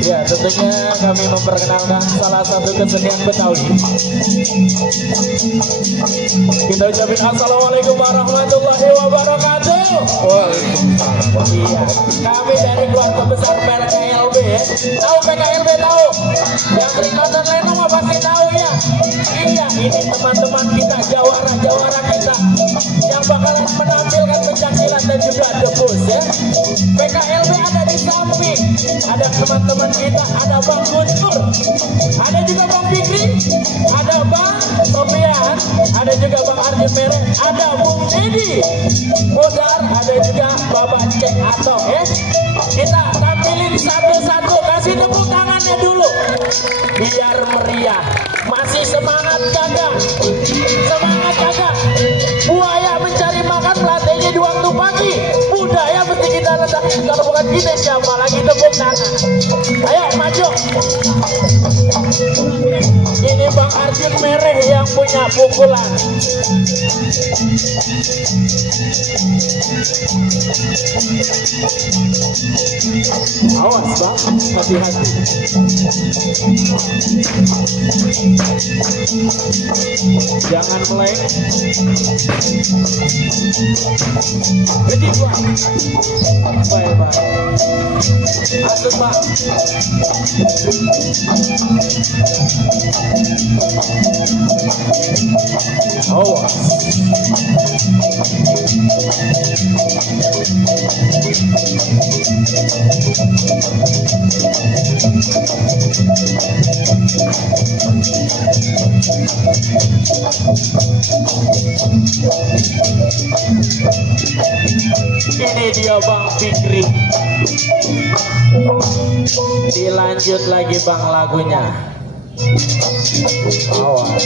Ya, tentunya kami memperkenalkan salah satu kesenian Betawi. Kita ucapin assalamualaikum warahmatullahi wabarakatuh. Waalaikumsalam. Iya, kami dari keluarga besar PKLB ya. Tahu PKLB tahu? Yang Rikotan Lenong pasti tahu ya. Iya, ini teman-teman kita, jawara-jawara kita yang bakalan menampilkan pencaksilat dan juga debus ya. PKLB ada di samping, ada teman-teman kita, ada Bang Guntur, ada juga Bang Fikri, ada Bang Sofian, ada juga Bang Arjun Mere, ada Bung Didi Bodar, ada juga Bapak Cek Atok ya. Kita tampilin satu-satu, kasih tepuk tangannya dulu biar meriah. Masih semangat kakak, semangat kakak. Buaya mencari makan pelatihnya di waktu pagi. Budaya mesti kita ledakin, kalau bukan kita siapa lagi? Tepuk tangan. Ayo maju. Ini Bang Arjun Mereh yang punya pukulan. Awas Bang, hati-hati. Jangan meleng. Jadi Bang, bye-bye. Asik Bang. Awas. Ini dia Bang Fikri. Dilanjut lagi Bang lagunya. Awas.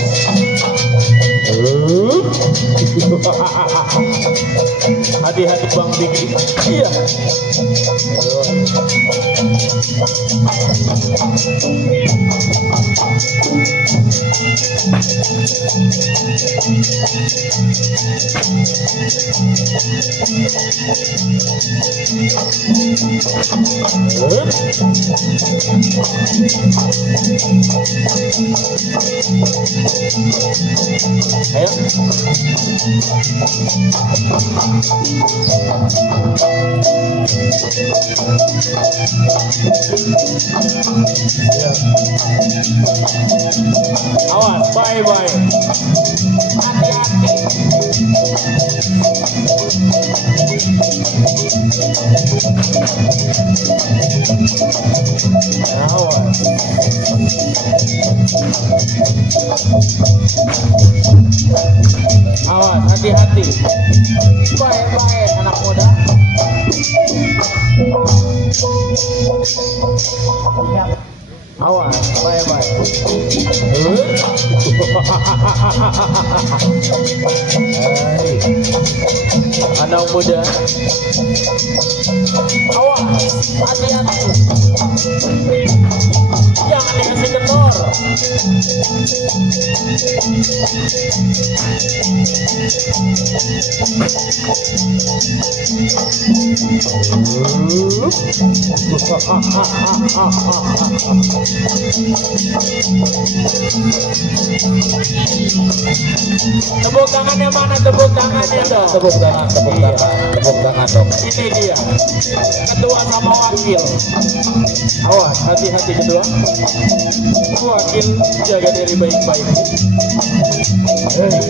Hati-hati Bang Fikri. Iya. Ayo. Ya. Awas, bye-bye. Hati-hati. Awas. Awas, hati-hati. Bye-bye anak muda. Awas, bye-bye. Anak muda. Awas, hati-hati. Jangan dikasih kendor. Tepuk tangannya mana? Tepuk tangannya dong. Tepuk tangan dong. Ini dia ketua sama wakil. Awas, hati-hati ketua. Wakil jaga diri baik-baik. Hey.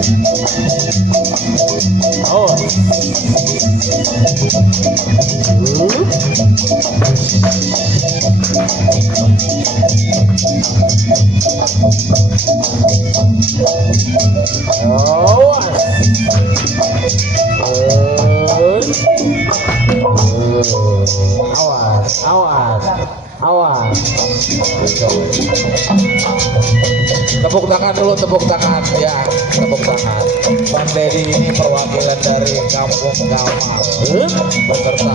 Awas. Awas. Tepuk tangan dulu, tepuk tangan ya, tepuk tangan. Bang Dedi ini perwakilan dari Kampung Gamal beserta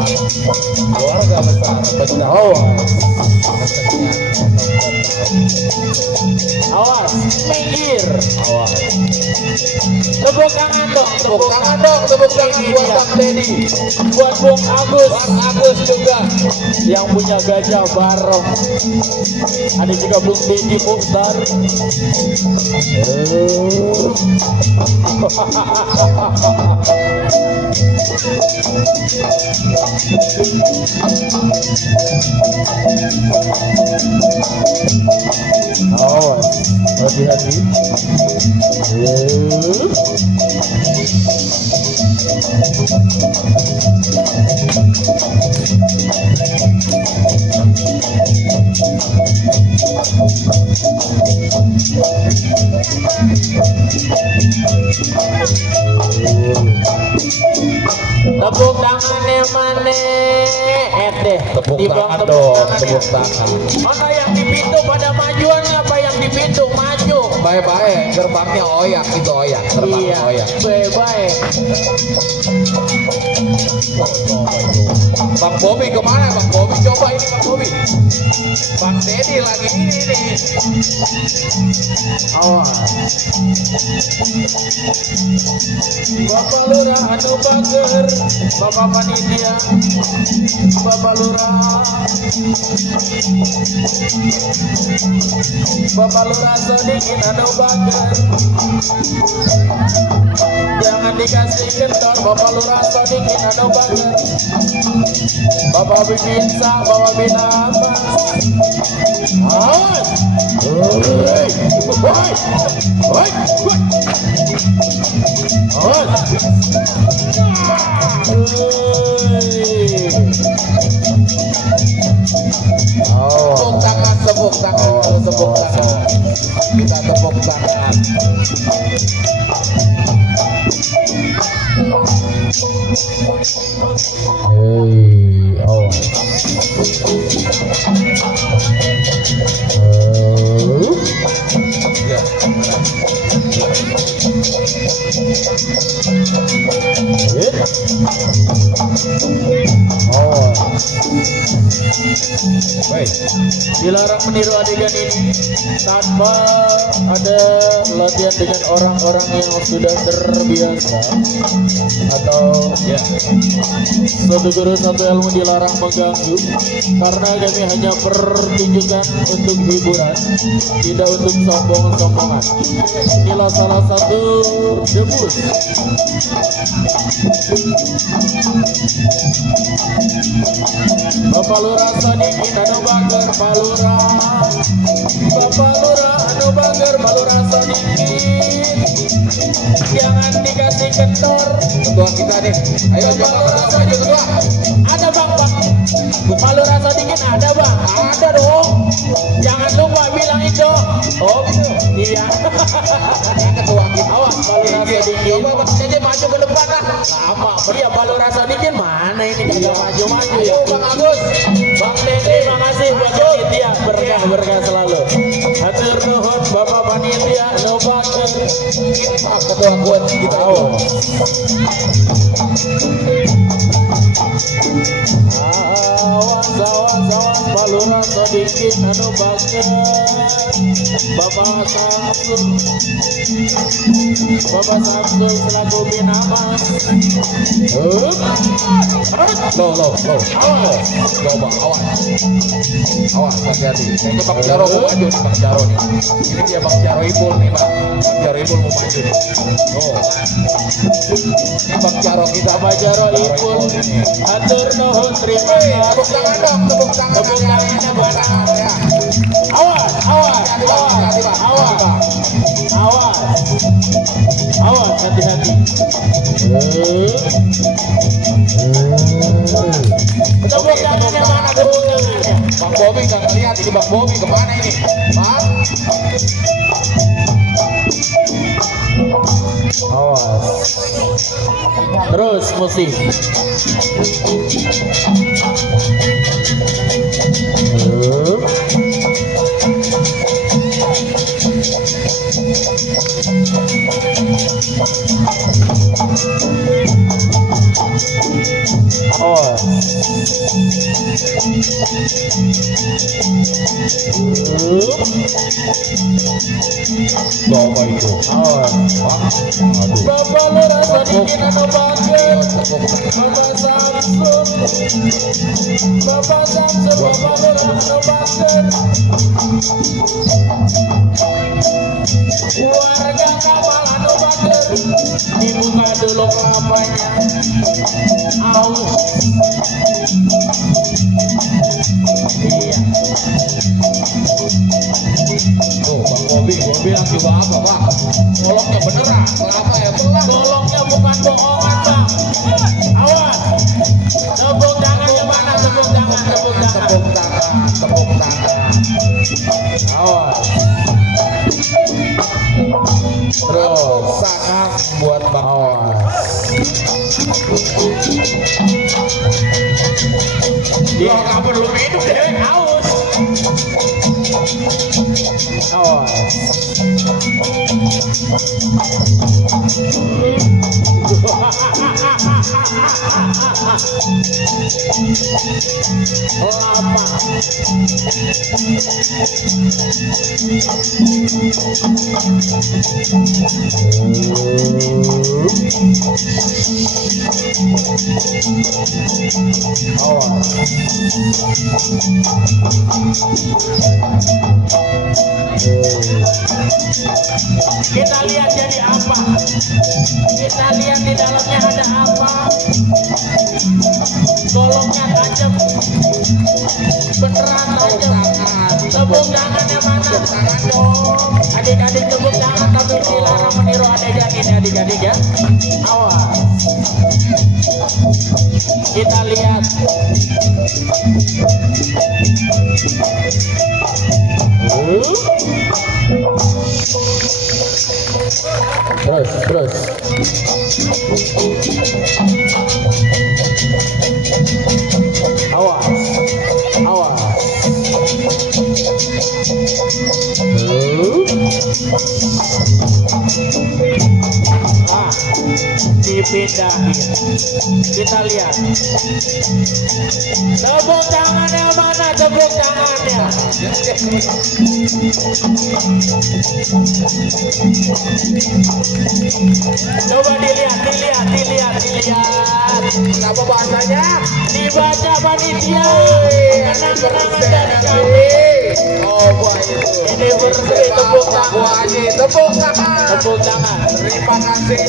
keluarga besar Betawi. Awas, minggir. Awas. Tepuk tangan dong, Tepuk tangan dong, tepuk tangan buat Bang Dedi. buat Bung Agus Bang Agus juga. yang punya gajah barong. Ada juga Bung Dedi Mukhtar. Awas, hati-hati. Tepuk tangannya mana? Tepuk tangan dong, tepuk tangan. Mana yang di pintu pada majuannya, apa yang di pintu maju? Baik-baik, gerbangnya oyak itu oyak, gerbangnya oyak. Baik-baik. Bang Bobi kemana Bang Bobi? Coba ini Bang Bobi. Bang Dedi lagi ini nih. Awas. Bapak Lurah Anu Bager, Bapak Panitia, Bapak Lurah, Bapak Lurah Sodikin Anu Bager. Jangan dikasih kendor, Bapak Lurah Sodikin Anu Bager. Bapak Bibinsa, Bapak Binama. Awas. Hei, hei, hei, hei. Awas. Tepuk tangan, tepuk tangan, tepuk tangan. Kita tepuk tangan. Hei, awas. Baik. Dilarang meniru adegan ini tanpa ada latihan dengan orang-orang yang sudah terbiasa atau Ya. satu guru satu ilmu dilarang mengganggu karena kami hanya pertunjukan untuk hiburan, tidak untuk sombong-sombongan. Inilah salah satu debut. Bapak Lurah Sodikin Anu Bager, Pak Lurah. Bapak Lurah Anu Bager, Pak Lurah Sodikin. Jangan dikasih kendor. Ketua kita nih. Ayo coba ketua maju ketua. Ada bang, Pak Lurah Sodikin ada bang, ada dong. Jangan lupa bilang itu. Oh, iya. Ini ketua kita. Awas, Pak Lurah Sodikin. Coba Bang Dedi maju ke depan lah. Lama, dia Pak Lurah Sodikin mana ini kagak maju-maju ya. Ayo Bang Agus. Bang Dedi, makasih buat panitia, berkah-berkah selalu. Hatur nuhun Bapak panitia, no bager. Kita ketua kuat kita. Awas, awas, awas, Pak Lurah Sodikin Anu Bager. Bapak Samsul, Bapak Samsul selaku binamas. Loh. Coba awas. Awas hati-hati. Kayaknya Bang Jaro mau maju nih Bang Jaro nih. Ini dia Bang Jaro Ipul nih Bang. Bang Jaro Ipul mau maju nih. Oh. Ini Bang Jaro kita. Bapak Jaro Ipul, ini. hatur nuhun, terima Tepuk kasih. tangan dong, tepuk tangan. Tepuk tangannya Tepuk tangan ya. Awas, awas, Hati-hati Bang, awas, hati-hati Bang. awas, awas, awas, hati-hati. Tepuk tangannya mana, tepuk tangannya? Bang Bobi nggak ngeliat ini Bang Bobi kemana ini? Bang? Awas. Terus musik. Awas. Bapak itu. Aduh. Bapak Lurah Sadikin anu bageun. Tepuk Bapak Samsul, Bapak Samsul, Bapak Lurah anu bageun. Warga Kamal anu bageun. Dibuka dulu kelapanya. Aus. Iya. Tuh, Bang Bobi, gua bilang juga apa, Bang? Koloknya beneran, kenapa ya belah? Golongnya bukan bohongan, Bang. Awas. Tepuk tangan kemana? Tepuk tangan, tepuk tangan. Tepuk tangan, tepuk tangan. Awas. Tepuk tangan buat Bang Awas. Dia nggak perlu minum deh, haus. Awas. Lama. Kita lihat jadi apa. Kita lihat di dalamnya ada apa. Golongnya tajam. Beneran tajam. Tepuk tangannya mana? Tepuk tangan dong. Adik-adik tepuk tangan tapi dilarang meniru adegan ini adik-adik ya. Awas. Kita lihat. Terus. Awas. Awas. Ah, dipindahin. Kita lihat. Tepuk tangannya mana? Tepuk tangannya. Coba dilihat. Kenapa bahasanya? Dibaca panitia. Kenang-kenangan dari kami. Oh, gua itu. Ini bersih tepuk tangan. Tepuk tangan. Tepuk tangan. Terima kasih.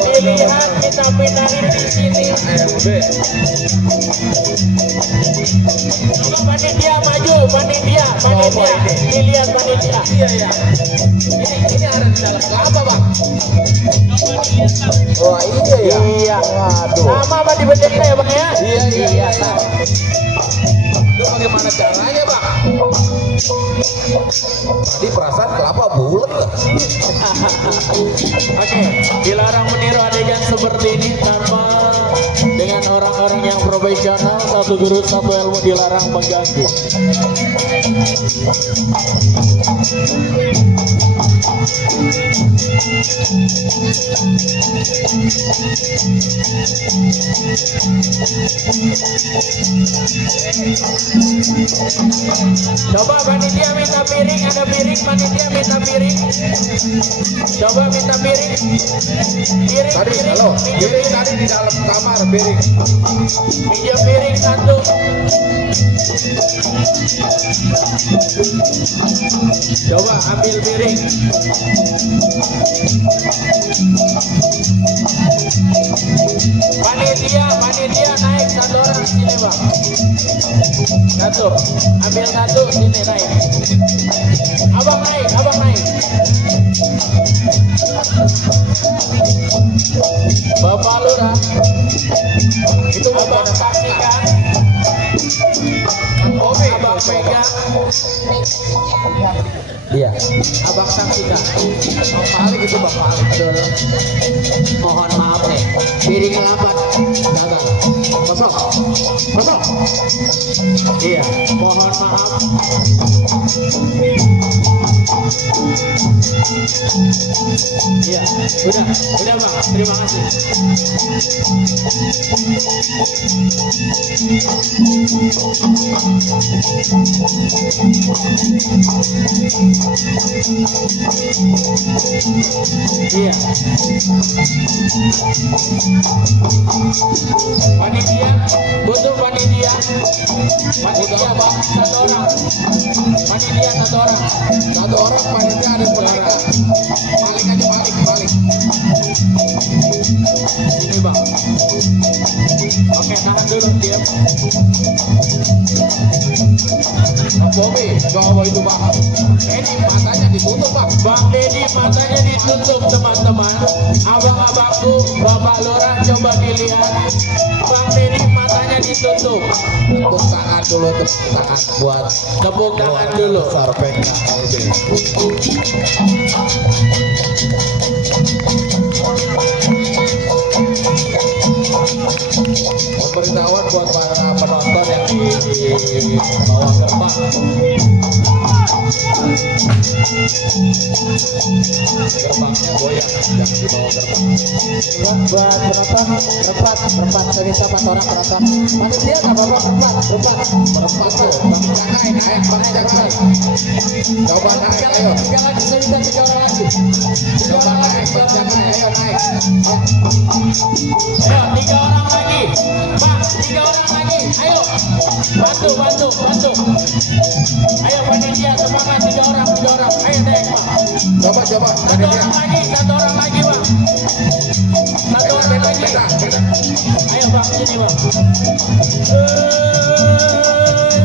Dilihat kita pindahin di sini. AMB. Coba panitia maju, panitia. Dilihat panitia. Iya. Ini ada di dalam apa, Bang? Oh, iya ya. Iya. Waduh. Sama apa di bendera ya Bang ya? Iya. Nah. Itu bagaimana caranya, Bang? Tadi perasaan kelapa bulat loh. Oke, dilarang meniru adegan seperti ini tanpa dengan orang-orang yang profesional. Satu guru satu ilmu dilarang mengganggu. Coba panitia minta piring, ada piring, panitia minta piring. Coba minta piring. Tadi, halo, piring tadi di dalam kamar, piring. Pinjam piring satu. Coba ambil piring. Panitia naik satu orang sini Bang. Satu, ambil satu sini naik. Abang naik. Bapak Lurah, itu abang saksikan. Abang Bang pegang. Iya, abang saksikan. Bang Palik itu Bang Palik. Aduh, mohon maaf nih, piring lambat gagal. Kosong. Kosong. Iya, mohon maaf. Iya, udah bang, terima kasih. Iya. Panitia, butuh panitia. Panitia bang, satu orang. Panitia satu orang. Satu orang panitia ada berapa? Balik aja balik. Ini bang. Oke, tahan dulu, diam. Bang Bobi, bawa itu Bang. Ini matanya ditutup Bang. Bang Dedi matanya ditutup teman-teman. Abang-abangku, Bapak Lurah coba dilihat. Bang Dedi matanya ditutup. Tepuk tangan dulu, tepuk tangan buat Tepuk tangan dulu. besar PKLB. Pemberitahuan buat para penonton yang di bawah gerbang. Gerbangnya goyang yang di bawah gerbang. Buat penonton berempat saya minta 4 orang penonton. Panitia nggak apa-apa berempat. Berempat tuh, Bang Jangai naik, Bang Jangai. Coba naik, ayo. 3 lagi, saya minta 3 orang lagi. 3 Coba orang lagi. naik, Bang Jangai, ayo naik. Ayo, 3 orang lagi. Bang, 3 orang lagi. Ayo. Bantu. Ayo panitia semangat 3 orang. Ayo naik bang. Coba, Satu panitia. orang lagi bang. Satu orang lagi. Beda. Ayo bang, sini bang.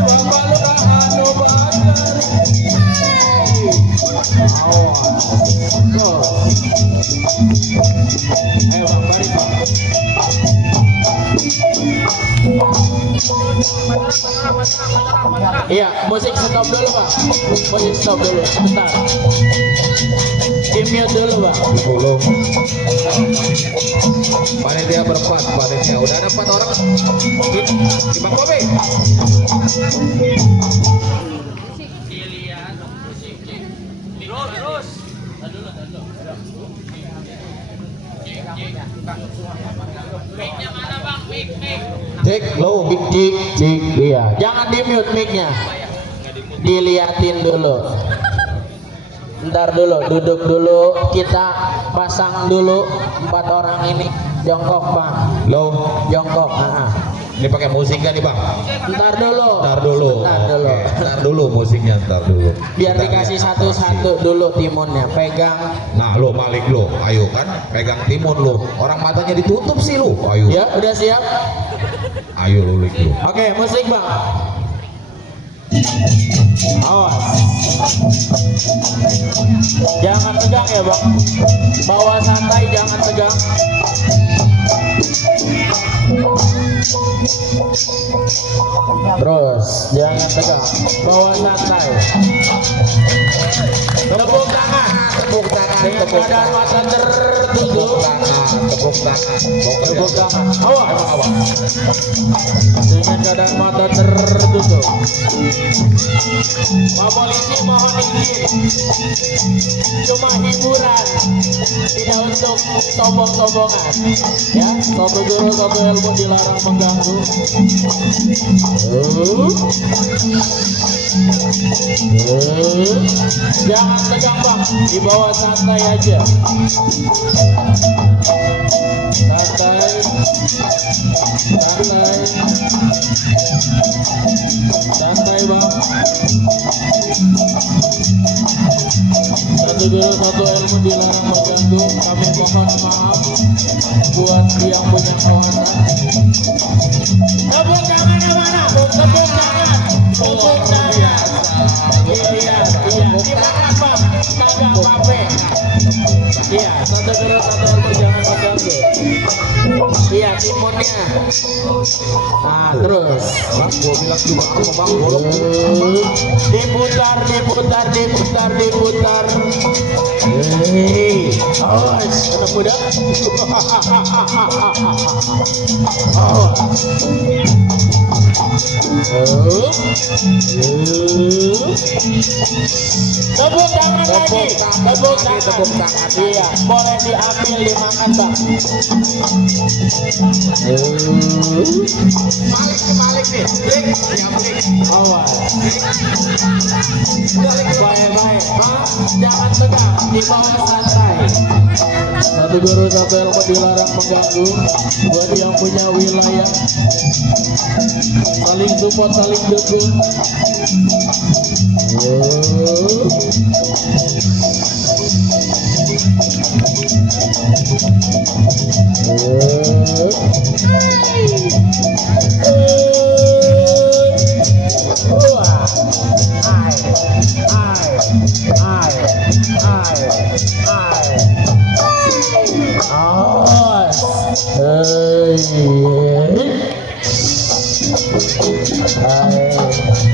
Bapak Lurah anu bakar. Awas. Go. Ayo bang, balik bang. Iya, musik stop dulu pak. Musik stop dulu, sebentar. Di mute dulu pak. Belum. Panitia berempat, panitia. Udah ada 4 orang. Di Bang Bobi. Cek, low. Cik, iya. Jangan di mute mic-nya. Diliatin dulu. Ntar dulu, duduk dulu. Kita pasang dulu 4 orang ini. Jongkok bang, Low. jongkok. Ini pakai musik kan nih Bang? Ntar dulu. Ntar dulu. Oke, ntar dulu musiknya, ntar dulu. Biar Kita dikasih lihat satu-satu dulu timunnya. Pegang. Nah lo Malik lo, ayo kan pegang timun lo. Orang matanya ditutup sih lo. Ayo, Ya, udah siap. ayo lo Lik, lo. Oke, musik bang. Awas. Jangan tegang ya bang. Bawa santai, jangan tegang. Terus, jangan tegang. Bawa santai. Tepuk tangan. Tepuk tangan, Dengan tepuk keadaan tangan, mata tertutup. tepuk tangan. Tepuk Pokoknya tangan. Awas. awas. Dengan keadaan mata tertutup. Pak polisi mohon izin. Cuma hiburan, tidak untuk sombong-sombongan. Ya, satu guru satu ilmu dilarang mengganggu. Jangan tegang bang, di bawah santai aja. Santai, santai bang. Satu guru satu ilmu dilarang mengganggu. Kami mohon maaf buat yang punya kawasan. Tepuk tangannya mana? Tepuk tangan. Iya. Gimana bang? Kagak pape. Iya, satu guru satu ilmu jangan mengganggu. Iya, timunnya. Nah, terus Bang, gua bilang juga apa bang, bolong. diputar. Hei, awas, anak muda. Tepuk tangan lagi, tepuk tangan. Iya, boleh diambil dimakan bang. Malik nih, Blik. Ya, Blik. Awas. Baik, bang, jangan tegang, di bawah santai. Satu guru satu ilmu dilarang mengganggu. Buat yang punya wilayah, saling support, saling dukung.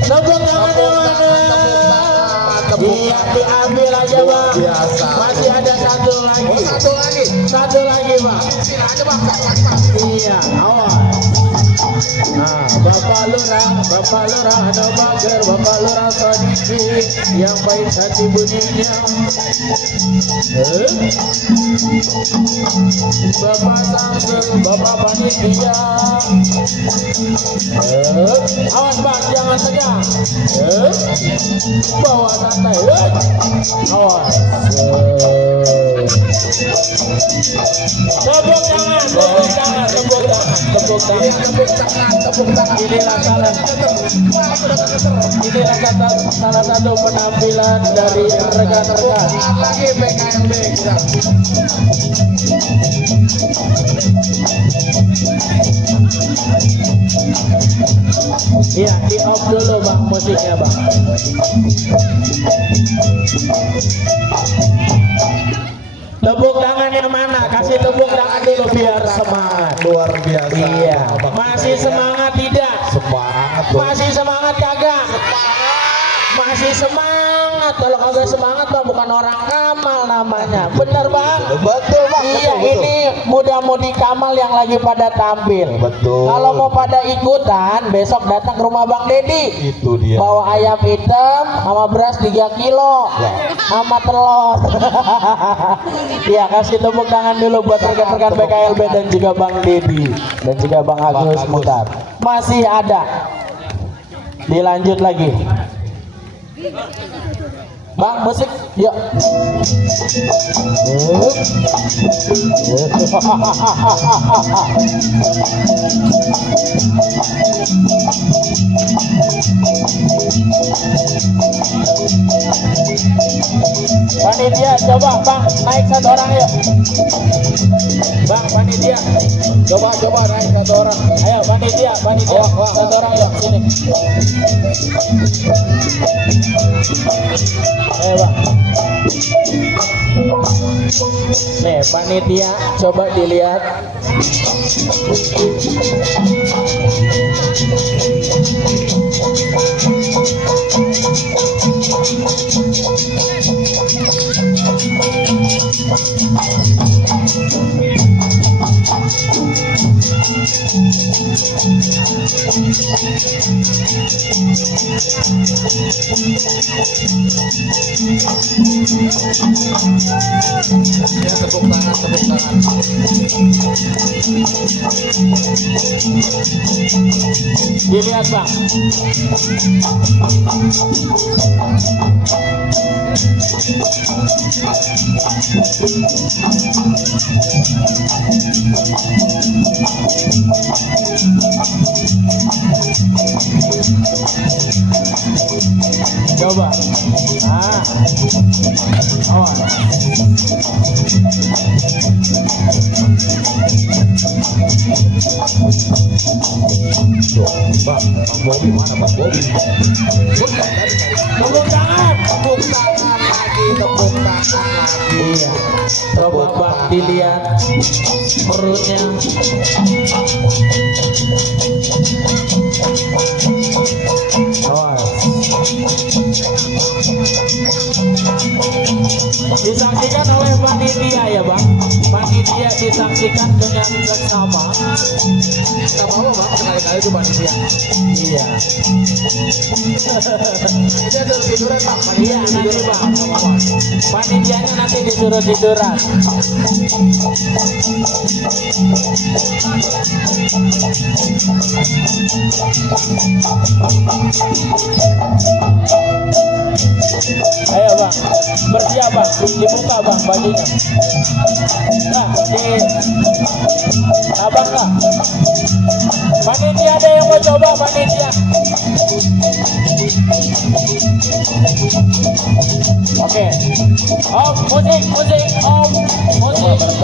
Tepuk tangan yang mana? Iya, diambil aja bang. Biasa. Masih ada satu lagi. Satu lagi bang. Sini aja bang, satu lagi bang. Iya, awas. Nah, Bapak Lurah ada Bager, Bapak Lurah Sadiki yang baik hati bunyinya. Bapak Samsul, Bapak Panitia. Awas bang, jangan tegang. Bawa santai. Awas. Tepuk tangan. Inilah salah satu penampilan dari rekan-rekan. Lagi PKLB kita. Iya, di off dulu bang musiknya bang. Tepuk tangan yang mana? Kasih tepuk tangan dulu biar semangat. Luar biasa. Iya. Masih semangat tidak? Semangat dong. Masih semangat kagak? Masih semangat. Kalau kagak semangat bang bukan orang Kamal namanya. Bener bang? Betul bang. Iya, betul, ini muda-mudi Kamal yang lagi pada tampil. Betul. Kalau mau pada ikutan, besok datang ke rumah Bang Dedi. Itu dia. Bawa ayam hitam sama beras 3 kilo Ya. sama telur. Iya, kasih tepuk tangan dulu buat rekan-rekan PKLB dan juga Bang Dedi dan juga Bang Agus Mutar. Masih ada. Dilanjut lagi. Bang, musik, yuk. Panitia, coba bang, naik satu orang yuk. Bang, panitia, Coba naik satu orang. ayo panitia, satu orang yuk, sini. Ayo bang. Nih panitia, coba dilihat. Ya, tepuk tangan. Dilihat bang. Coba. Ah. Awas. Bang Bobi mana Bang Bobi? Tepuk tangan. Tepuk tangan lagi. Iya. Coba bang. dilihat perutnya. Awas. Disaksikan oleh panitia ya bang, panitia disaksikan dengan seksama. Nggak apa-apa bang, sekali-kali cuma dia. Iya. Dia ada tiduran bang. Iya nanti bang, panitianya nanti disuruh tiduran. Ayo bang, bersiap bang, dibuka bang bajunya. Nah, di abang kak. Panitia ada yang mau coba panitia? Oke. Om, musik, musik, om, musik.